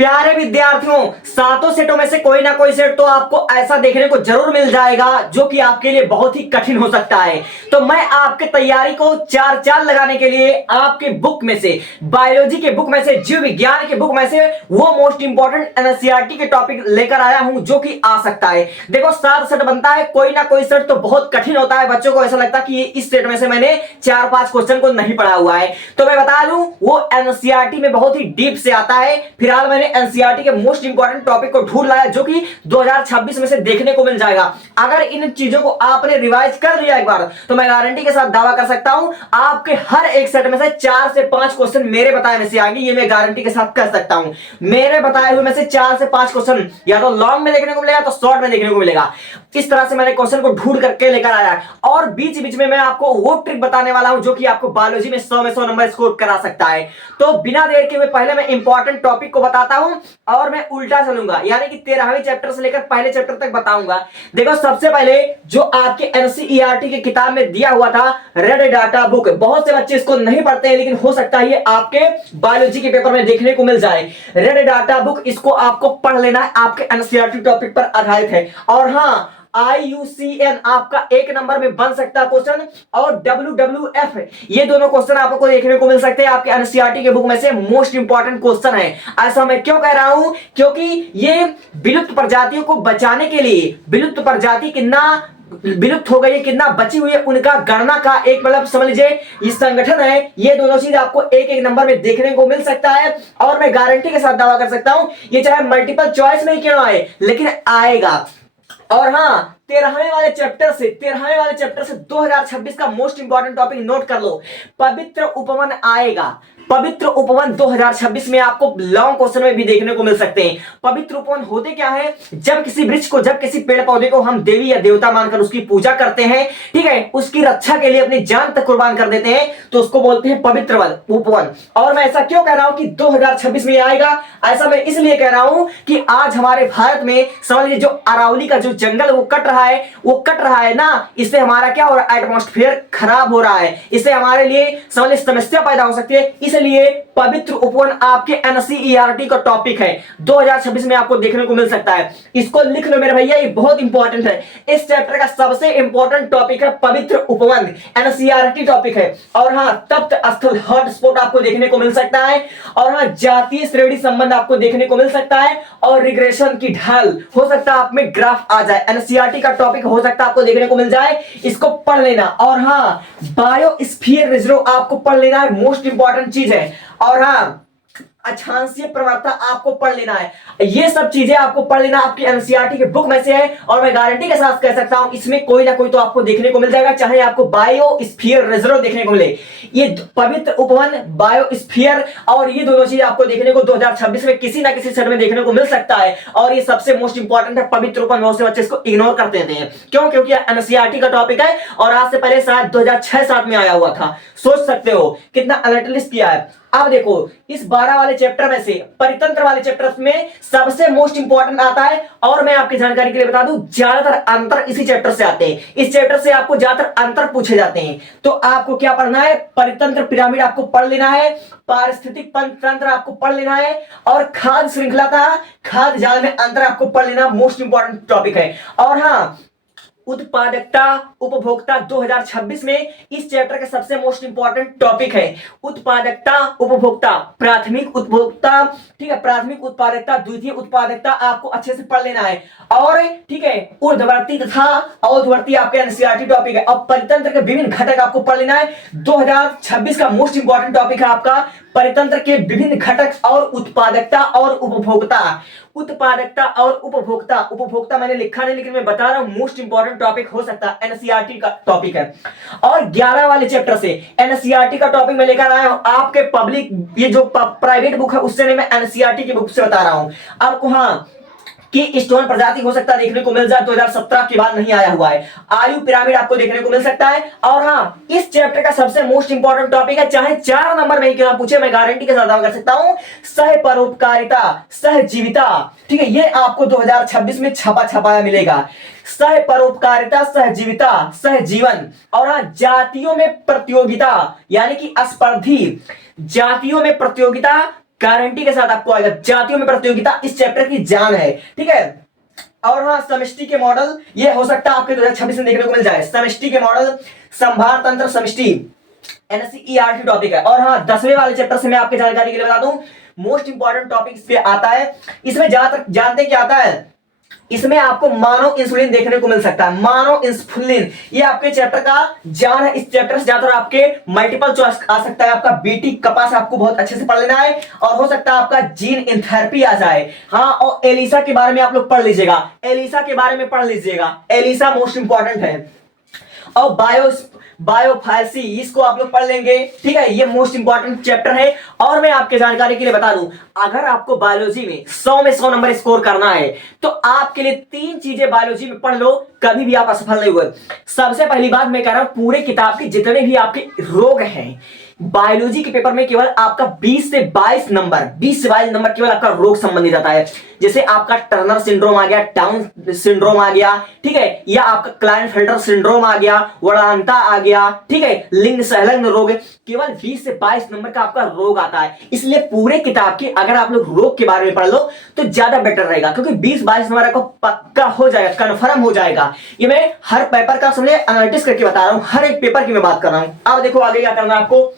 प्यारे विद्यार्थियों, सातों सेटों में से कोई ना कोई सेट तो आपको ऐसा देखने को जरूर मिल जाएगा जो कि आपके लिए बहुत ही कठिन हो सकता है। तो मैं आपके तैयारी को चार चांद लगाने के लिए आपके बुक में से, बायोलॉजी के बुक में से, जीव विज्ञान के बुक में से वो मोस्ट इंपॉर्टेंट एनसीईआरटी के टॉपिक लेकर आया हूं जो कि आ सकता है। देखो, 7 सेट बनता है, कोई ना कोई सेट तो बहुत कठिन होता है। बच्चों को ऐसा लगता है कि इस सेट में से मैंने 4-5 क्वेश्चन को नहीं पढ़ा हुआ है। तो मैं बता दूं, वो एनसीईआरटी में बहुत ही डीप से आता है। फिलहाल मैंने एनसीईआरटी के मोस्ट इंपॉर्टेंट टॉपिक को ढूंढ लाया जो कि 2026 में से देखने को मिल जाएगा। अगर इन चीजों को आपने रिवाइज कर लिया एक बार, तो मैं गारंटी के साथ दावा कर सकता हूं आपके हर एक सेट में से 4 से 5 क्वेश्चन मेरे बताए में से आएंगे। ये मैं गारंटी के साथ कर सकता हूं। मेरे बताए हुए में से 4 से 5 क्वेश्चन या तो लॉन्ग में देखने को मिलेगा तो शॉर्ट में देखने को मिलेगा। इस तरह से मैंने क्वेश्चन को ढूंढ करके लेकर आया और बीच बीच में मैं आपको वो ट्रिक बताने वाला हूं जो कि आपको बायोलॉजी में 100 में 100 नंबर स्कोर करा सकता है। तो बिना देर के हुए पहले मैं इंपॉर्टेंट टॉपिक को बताता हूं और मैं उल्टा चलूंगा, यानी कि 13वें चैप्टर से लेकर पहले चैप्टर तक बताऊंगा। देखो, सबसे पहले जो आपके एनसीईआरटी की किताब में दिया हुआ था, रेड डाटा बुक, बहुत से बच्चे इसको नहीं पढ़ते हैं लेकिन हो सकता है ये आपके बायोलॉजी के पेपर में देखने को मिल जाए। रेड डाटा बुक, इसको आपको पढ़ लेना है, आपके एनसीईआरटी टॉपिक पर आधारित है। और हाँ, IUCN आपका 1 नंबर में बन सकता है क्वेश्चन, और WWF, ये दोनों क्वेश्चन आपको देखने को मिल सकते हैं आपके एनसीईआरटी के बुक में से। मोस्ट इंपॉर्टेंट क्वेश्चन है। ऐसा मैं क्यों कह रहा हूं? क्योंकि ये विलुप्त प्रजातियों को बचाने के लिए, विलुप्त प्रजाति कितना विलुप्त हो गई है, कितना बची हुई है, उनका गणना का एक, मतलब समझ लीजिए ये संगठन है। ये दोनों चीज आपको एक एक नंबर में देखने को मिल सकता है और मैं गारंटी के साथ दावा कर सकता हूं ये चाहे मल्टीपल चॉइस में ही क्यों आए लेकिन आएगा। और हाँ, 13वें वाले चैप्टर से 2026 का मोस्ट इंपॉर्टेंट टॉपिक नोट कर लो, पवित्र उपवन आएगा। पवित्र उपवन 2026 में आपको लॉन्ग क्वेश्चन में भी देखने को मिल सकते हैं। पवित्र उपवन होते क्या है? जब किसी वृक्ष को, जब किसी पेड़ पौधे को हम देवी या देवता मानकर उसकी पूजा करते हैं, ठीक है, उसकी रक्षा के लिए अपनी जान तक कुर्बान कर देते हैं, तो उसको बोलते हैं पवित्र उपवन। और मैं ऐसा क्यों कह रहा हूं कि 2026 में आएगा? ऐसा मैं इसलिए कह रहा हूं कि आज हमारे भारत में समझ लीजिए जो अरावली का जो जंगल वो कट रहा है ना, इससे हमारा क्या हो रहा है? एटमॉस्फेयर खराब हो रहा है। इससे हमारे लिए समझ लीजिए समस्या पैदा हो सकती है। इसलिए पवित्र उपवन आपके एनसीईआरटी का टॉपिक है, 2026 में आपको देखने को मिल सकता है। इसको लिख लो मेरे भैया, ये बहुत इंपॉर्टेंट है। इस चैप्टर का सबसे इंपॉर्टेंट टॉपिक है पवित्र उपवन, एनसीईआरटी टॉपिक है। और हाँ, तप्त स्थल, हॉटस्पॉट आपको देखने को मिल सकता है। और हाँ, जातीय श्रेणी संबंध आपको देखने को मिल सकता है। और रिग्रेशन की ढाल, हो सकता है आप में ग्राफ आ जाए, एनसीईआरटी का टॉपिक हो सकता है आपको देखने को मिल जाए, इसको पढ़ लेना। और हाँ, बायोस्फीयर रिजर्व आपको पढ़ लेना है, मोस्ट इंपॉर्टेंट चीज है। और हाँ, अक्षांशीय प्रवणता आपको पढ़ लेना है। ये सब चीजें आपको पढ़ लेना, आपकी एनसीईआरटी के बुक में से है। और मैं गारंटी के साथ कह सकता हूं इसमें कोई ना कोई तो आपको देखने को मिल जाएगा, चाहे आपको बायोस्फीयर रिजर्व देखने को मिले, ये पवित्र उपवन, बायोस्फीयर, और ये दोनों चीज आपको देखने को 2026 में किसी ना किसी सेट में देखने को मिल सकता है। और ये सबसे मोस्ट इंपॉर्टेंट है पवित्र उपवन। बहुत से बच्चे इसको इग्नोर कर देते हैं, क्यों? क्योंकि एनसीईआरटी का टॉपिक है और आज से पहले शायद 2006-7 में आया हुआ था। सोच सकते हो कितना एनालिसिस किया है। अब देखो, इस 12 वाले चैप्टर में से परितंत्र वाले चैप्टर में सबसे मोस्ट इंपॉर्टेंट आता है। और मैं आपकी जानकारी के लिए बता दूं, ज्यादातर अंतर इसी चैप्टर से आते हैं। इस चैप्टर से आपको ज्यादातर अंतर पूछे जाते हैं। तो आपको क्या पढ़ना है? परितंत्र पिरामिड आपको पढ़ लेना है, पारिस्थितिक तंत्र आपको पढ़ लेना है, और खाद्य श्रृंखला का, खाद्य जाल में अंतर आपको पढ़ लेना, मोस्ट इंपॉर्टेंट टॉपिक है। और हाँ, उत्पादकता उपभोक्ता 2026 में इस चैप्टर का सबसे मोस्ट इंपॉर्टेंट टॉपिक है। उत्पादकता उपभोक्ता, प्राथमिक उपभोक्ता, ठीक है, प्राथमिक उत्पादकता, द्वितीय उत्पादकता आपको अच्छे से पढ़ लेना है। और ठीक है, ऊर्ध्ववर्ती तथा अवध्वर्ती आपके एनसीईआरटी टॉपिक है। अब परितंत्र के विभिन्न घटक आपको पढ़ लेना है। 2026 का मोस्ट इंपॉर्टेंट टॉपिक है आपका परितंत्र के विभिन्न घटक और उत्पादकता और उपभोक्ता। उत्पादकता और उपभोक्ता, उपभोक्ता मैंने लिखा नहीं लेकिन मैं बता रहा हूं मोस्ट इंपॉर्टेंट टॉपिक हो सकता है, एनसीईआरटी का टॉपिक है। और 11 वाले चैप्टर से एनसीईआरटी का टॉपिक मैं लेकर आया हूं आपके पब्लिक, ये जो प्राइवेट बुक है उससे नहीं, मैं एनसीईआरटी की बुक से बता रहा हूं आपको। हाँ, कि स्टोन प्रजाति हो सकता है देखने को मिल जाए, 2017 के बाद नहीं आया हुआ है। आयु पिरामिड आपको देखने को मिल सकता है। और हाँ, इस चैप्टर का सबसे मोस्ट इंपॉर्टेंट टॉपिक है, चाहे 4 नंबर में ही क्यों ना पूछे, मैं गारंटी के साथ दावा कर सकता हूं, सह परोपकारिता, सहजीविता, ठीक है, ये आपको 2026 में छपा छपाया मिलेगा। सह परोपकारिता, सहजीविता, सहजीवन। और हाँ, जातियों में प्रतियोगिता, यानी कि स्पर्धी जातियों में प्रतियोगिता, गारंटी के साथ आपको आएगा। जातियों में प्रतियोगिता इस चैप्टर की जान है, ठीक है। और हाँ, समष्टि के मॉडल ये हो सकता है आपके 2026 में देखने को मिल जाए। समष्टि के मॉडल, संभार तंत्र समष्टि, एनसीईआरटी टॉपिक है। और हाँ, 10वें वाले चैप्टर से मैं आपकी जानकारी के लिए बता दूं, मोस्ट इंपॉर्टेंट टॉपिक इस पे आता है। इसमें ज्यादातर जानते क्या आता है, इसमें आपको मानव इंसुलिन देखने को मिल सकता है। मानव इंसुलिन ये आपके चैप्टर का जान है। इस चैप्टर से ज्यादातर आपके मल्टीपल चॉइस आ सकता है। आपका बीटी कपास आपको बहुत अच्छे से पढ़ लेना है, और हो सकता है आपका जीन इन थेरेपी आ जाए। हाँ, और एलिसा के बारे में आप लोग पढ़ लीजिएगा, एलिसा के बारे में पढ़ लीजिएगा, एलिसा मोस्ट इंपॉर्टेंट है। और बायोफाइसी इसको आप लोग पढ़ लेंगे, ठीक है। ये मोस्ट इंपॉर्टेंट चैप्टर है। और मैं आपके जानकारी के लिए बता दूं, अगर आपको बायोलॉजी में 100 में 100 नंबर स्कोर करना है तो आपके लिए 3 चीजें बायोलॉजी में पढ़ लो, कभी भी आप असफल नहीं हुए। सबसे पहली बात मैं कह रहा हूं, पूरे किताब के जितने भी आपके रोग हैं, बायोलॉजी के पेपर में केवल आपका 20 से 22 नंबर केवल आपका रोग संबंधित आता है। जैसे आपका टर्नर सिंड्रोम आ गया, डाउन सिंड्रोम आ गया, ठीक है, या आपका क्लाइनफेल्टर सिंड्रोम आ गया, वड़ानता आ गया, ठीक है, लिंग संलग्न रोग, केवल 20 से 22 नंबर का आपका रोग आता है। इसलिए पूरे किताब की अगर आप लोग रोग के बारे में पढ़ लो तो ज्यादा बेटर रहेगा, क्योंकि 20-22 नंबर आपको पक्का हो जाएगा, कन्फर्म हो जाएगा। ये मैं हर पेपर का समझे एनालिटिक्स करके बता रहा हूं, हर एक पेपर की मैं बात कर रहा हूं। अब देखो आगे क्या करना है आपको।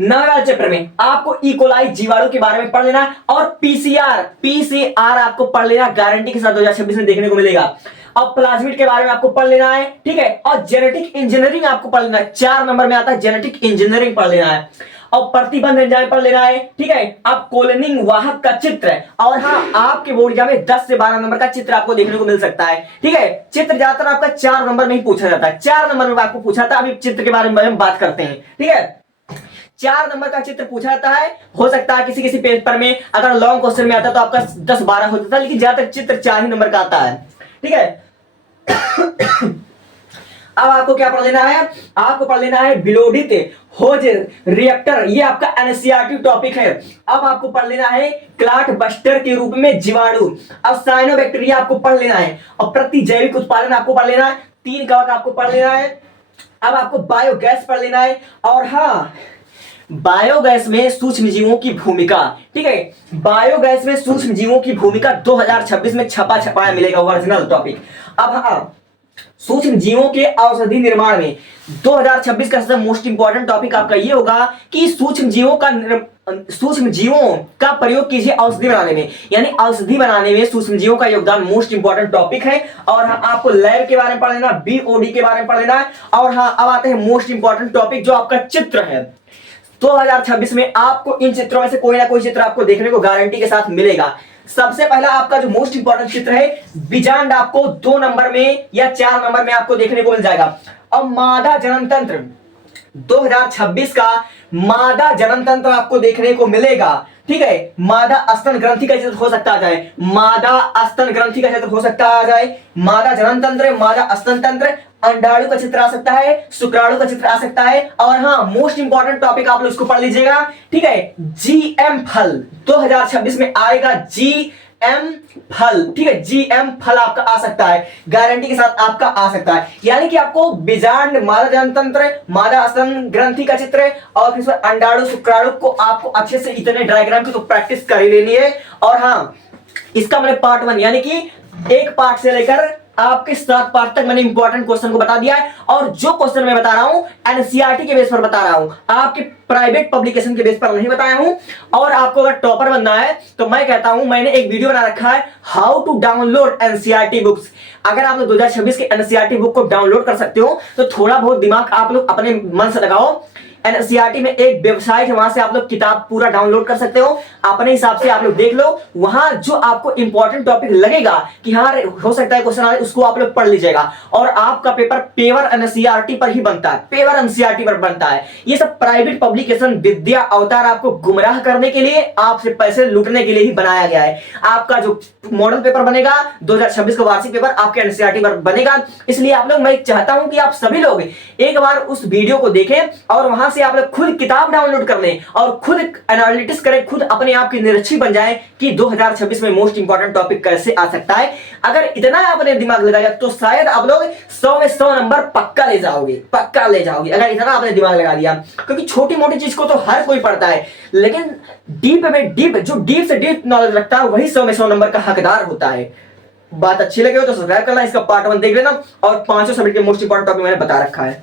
9वें चैप्टर में आपको इकोलाई जीवाणु के बारे में पढ़ लेना, और पीसीआर आपको पढ़ लेना, गारंटी के साथ 2026 में देखने को मिलेगा। और प्लाज्मिड के बारे में आपको पढ़ लेना है, ठीक है। और जेनेटिक इंजीनियरिंग आपको पढ़ लेना है, 4 नंबर में आता है, जेनेटिक इंजीनियरिंग पढ़ लेना है। और प्रतिबंध एंजाइम पढ़ लेना है, ठीक है। अब कोलिनिंग वाहक का चित्र, और हाँ, आपके बोर्ड एग्जाम में 10 से 12 नंबर का चित्र आपको देखने को मिल सकता है, ठीक है। चित्र ज्यादातर आपका 4 नंबर में ही पूछा जाता है, 4 नंबर में आपको पूछा था। अभी चित्र के बारे में हम बात करते हैं, ठीक है। 4 नंबर का चित्र पूछा जाता है। हो सकता है किसी किसी पेपर में अगर लॉन्ग क्वेश्चन में आता तो आपका 10-12 हो जाता है, लेकिन ज्यादातर चित्र 4 ही नंबर का आता है, ठीक है। अब आपको क्या पढ़ लेना है, आपको पढ़ लेना है विलोडित होज रिएक्टर, ये आपका एनसीईआरटी टॉपिक है। अब आपको पढ़ लेना है क्लॉट बस्टर के रूप में जीवाणु। अब साइनोबैक्टीरिया आपको पढ़ लेना है, और प्रतिजैविक उत्पादन आपको पढ़ लेना है, 3 कवक आपको पढ़ लेना है। अब आपको बायोगैस पढ़ लेना है, और हाँ, बायोगैस में सूक्ष्म जीवों की भूमिका, ठीक है। बायोगैस में सूक्ष्म जीवों की भूमिका 2026 में छपाया मिलेगा, ओरिजिनल टॉपिक। अब हाँ, सूक्ष्म जीवों के औषधि निर्माण में 2026 का सबसे मोस्ट इंपॉर्टेंट टॉपिक आपका ये होगा कि सूक्ष्म जीवों का प्रयोग कीजिए औषधि बनाने में, यानी औषधि बनाने में सूक्ष्म जीवों का योगदान मोस्ट इंपॉर्टेंट टॉपिक है। और हाँ, आपको लैब के बारे में पढ़ लेना, बीओडी के बारे में पढ़ लेना है। और हाँ, अब आते हैं मोस्ट इंपॉर्टेंट टॉपिक जो आपका चित्र है। 2026 में आपको इन चित्रों में से कोई ना कोई चित्र आपको देखने को गारंटी के साथ मिलेगा। सबसे पहला आपका जो मोस्ट इंपॉर्टेंट चित्र है, बीजांड आपको 2 नंबर में या 4 नंबर में आपको देखने को मिल जाएगा। और मादा जनन तंत्र, 2026 का मादा जनन तंत्र आपको देखने को मिलेगा, ठीक है। मादा स्तन ग्रंथि का चित्र हो सकता आ जाए, मादा स्तन ग्रंथि का चित्र हो सकता आ जाए, मादा जनन तंत्र, मादा स्तन तंत्र, अंडाणु का चित्र आ सकता है, शुक्राणु का चित्र आ सकता है। और हाँ, मोस्ट इंपॉर्टेंट टॉपिक आप लोग इसको पढ़ लीजिएगा, ठीक है। जीएम फल 2026 में आएगा, जीएम फल, ठीक है। जीएम फल आपका आ सकता है, गारंटी के साथ आपका आ सकता है। यानी कि आपको बीजांड, मादा जनन तंत्र, मादा स्तन ग्रंथि का चित्र, और फिर अंडाणु शुक्राणु को आपको अच्छे से इतने डायग्राम की तो प्रैक्टिस कर ही लेनी है। और हाँ, इसका मैंने पार्ट 1 यानी कि एक पार्ट से लेकर आपके 7 पार्ट तक मैंने इंपॉर्टेंट क्वेश्चन को बता दिया है। और जो क्वेश्चन मैं बता रहा हूं एनसीईआरटी के बेस पर बता रहा हूं, आपके प्राइवेट पब्लिकेशन के बेस पर नहीं बताया हूं। और आपको अगर टॉपर बनना है तो मैं कहता हूं, मैंने एक वीडियो बना रखा है, how to download NCERT books. अगर आप लोग 2026 के एनसीईआरटी बुक को डाउनलोड कर सकते हो तो थोड़ा बहुत दिमाग आप लोग अपने मन से लगाओ। एनसीईआरटी में एक वेबसाइट है, वहां से आप लोग किताब पूरा डाउनलोड कर सकते हो, अपने हिसाब से आप लोग देख लो। वहां जो आपको इंपॉर्टेंट टॉपिक लगेगा कि हाँ हो सकता है क्वेश्चन आए, उसको आप लोग पढ़ लीजिएगा। और आपका पेपर पेवर एनसीईआरटी पर ही बनता है, पेवर एनसीईआरटी पर बनता है। ये सब प्राइवेट पब्लिकेशन विद्या अवतार आपको गुमराह करने के लिए, आपसे पैसे लूटने के लिए ही बनाया गया है। आपका जो मॉडल पेपर बनेगा 2026 का वार्षिक पेपर आपके एनसीईआरटी पर बनेगा। इसलिए आप लोग, मैं चाहता हूं कि आप सभी लोग एक बार उस वीडियो को देखें और वहां से आप लोग खुद किताब डाउनलोड कर लें और खुद एनालिटिक्स करें, खुद अपने आप की निरीक्षक बन जाए कि 2026 में मोस्ट इंपॉर्टेंट टॉपिक कैसे आ सकता है। अगर इतना आपने दिमाग लगाया तो शायद आप लोग 100 में 100 नंबर पक्का ले जाओगे, पक्का ले जाओगे, अगर इतना आपने दिमाग लगा दिया। क्योंकि छोटी मोटी चीज को तो हर कोई पढ़ता है, लेकिन जो डीप से डीप नॉलेज रखता है वही 100 में 100 नंबर का हकदार होता है। बात अच्छी लगे हो तो सब्सक्राइब करना, इसका पार्ट 1 देख लेना, और 500 सब्जेक्ट के मोस्ट इंपॉर्टेंट टॉपिक मैंने बता रखा है।